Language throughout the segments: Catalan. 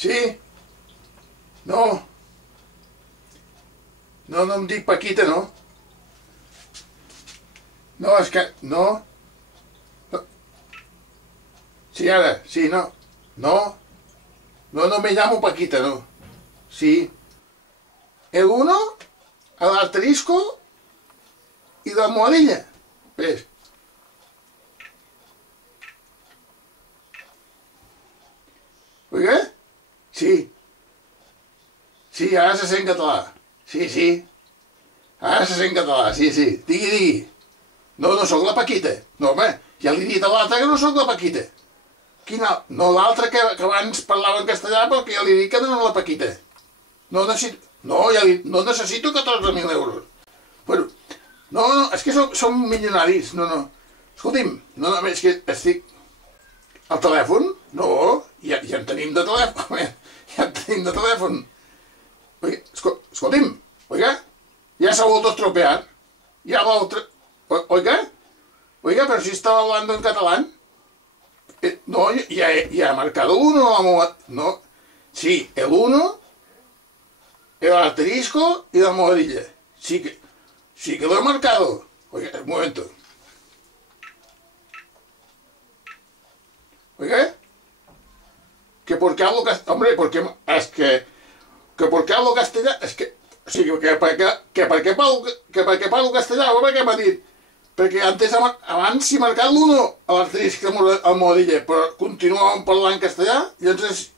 Sí? No. No, no em dic Paquita, no. No, és que... No. No. Sí, ara. Sí, no. No. No, no me llamo Paquita, no. Sí. El uno, el asterisco y la almohadilla. ¿Ves? Oiga? Sí. Sí, ara se sent català. Sí, sí. Ara se sent català, sí, sí. Digui, digui. No, no sóc la Paquita. No, home, ja li he dit a l'altre que no sóc la Paquita. Quina? No, l'altre que abans parlava en castellà perquè ja li he dit que no era la Paquita. No necessito... No, ja li... no necessito 14.000 euros. Bueno, no, no, és que som milionaris. No, no. Escolti'm, no, no, és que estic... El telèfon? No, ja en tenim de telèfon. Ja en tenim de telèfon. Escolti'm, oiga, ya se ha vuelto a estropear. Ya la otra... Oiga, oiga, pero si estaba hablando en catalán. No, ya he marcado uno. No, sí, el uno, el asterisco y la almohadilla. Sí que lo he marcado. Oiga, un momento. Oiga, que porque hablo castellano, hombre, porque es que porque hablo castellano, es que, sí, que perquè parlo castellà, home, què m'ha dit? Perquè abans s'hi ha marcat l'uno a l'asterisc al modilla, però continuàvem parlant castellà, i llavors,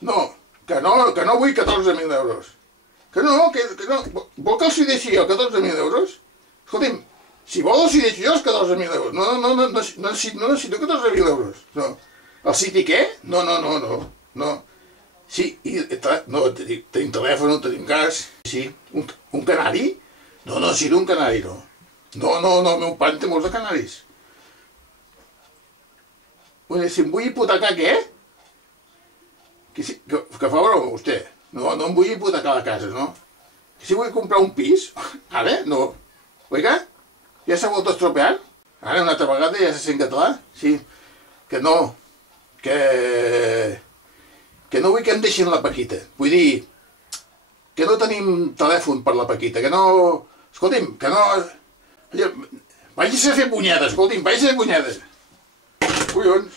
no, que no vull 14.000 euros. Que no, vol que els hi deixi jo 14.000 euros? Escolti'm, si vol els hi deixo jo els 14.000 euros. No necessito 14.000 euros. No. El City què? No. Sí, no, tenim telèfon, tenim gas. Sí, un canari? No necessito un canari, no. No, el meu pare té molts de canaris. Si em vull hipotecar què? Que fa broma, vostè. No em vull hipotecar la casa, no? Que si vull comprar un pis? Ara? No. Oiga? Ja s'ha volgut a estropear? Ara una altra vegada ja se sent català? Sí. Que no. Que no vull que em deixin la Paquita. Vull dir, que no tenim telèfon per la Paquita, que no... Escolti'm, que no... Vagis a fer punyades, escolti'm, vagis a fer punyades. Collons,